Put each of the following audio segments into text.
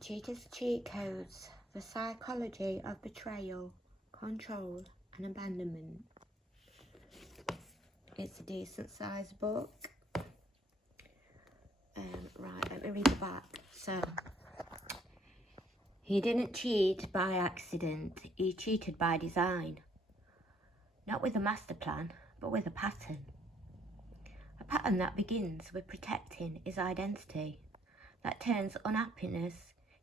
Cheater's cheat codes, the psychology of betrayal, control and abandonment. It's a decent sized book. Right, let me read the back. So, he didn't cheat by accident, he cheated by design. Not with a master plan, but with a pattern. A pattern that begins with protecting his identity, that turns unhappiness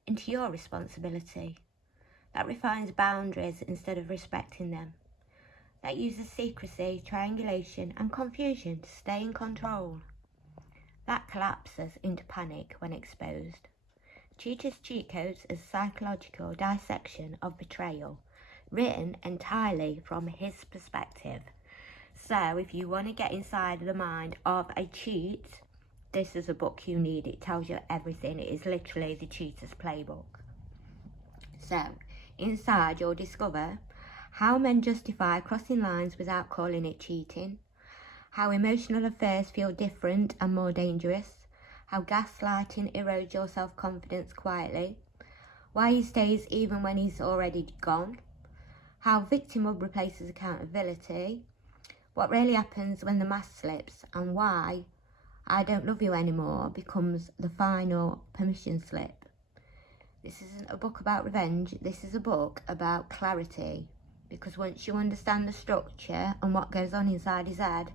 into your responsibility, that refines boundaries instead of respecting them, that uses secrecy, triangulation and confusion to stay in control, that collapses into panic when exposed. Cheater's cheat codes is a psychological dissection of betrayal, written entirely from his perspective. So if you want to get inside the mind of a cheat, this is a book you need. It tells you everything. It is literally the cheater's playbook. So, inside you'll discover how men justify crossing lines without calling it cheating, how emotional affairs feel different and more dangerous, how gaslighting erodes your self-confidence quietly, why he stays even when he's already gone, how victimhood replaces accountability, what really happens when the mask slips, and why I don't love you anymore becomes the final permission slip. This isn't a book about revenge, this is a book about clarity. Because once you understand the structure and what goes on inside his head,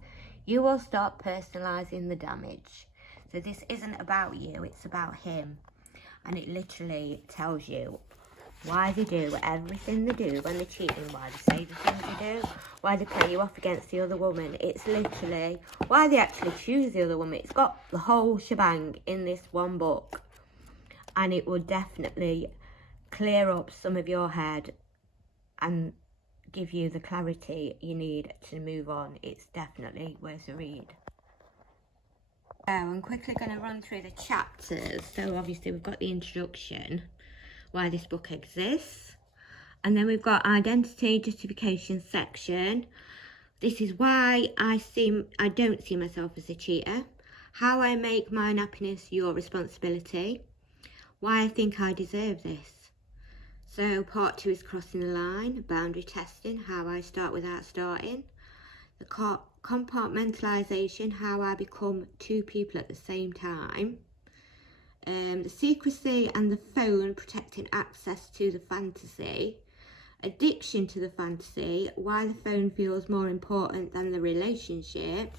you will stop personalising the damage. So this isn't about you, it's about him. And it literally tells you why they do everything they do when they're cheating, why they say the things they do, why they play you off against the other woman. It's literally why they actually choose the other woman. It's got the whole shebang in this one book. And it will definitely clear up some of your head and give you the clarity you need to move on. It's definitely worth a read. So I'm quickly going to run through the chapters. So obviously we've got the introduction, why this book exists, and then we've got identity justification section. This is why I don't see myself as a cheater, how I make my happiness your responsibility, why I think I deserve this. So part 2 is crossing the line, boundary testing, how I start without starting, the compartmentalisation, how I become two people at the same time, the secrecy and the phone protecting access to the fantasy, addiction to the fantasy, why the phone feels more important than the relationship,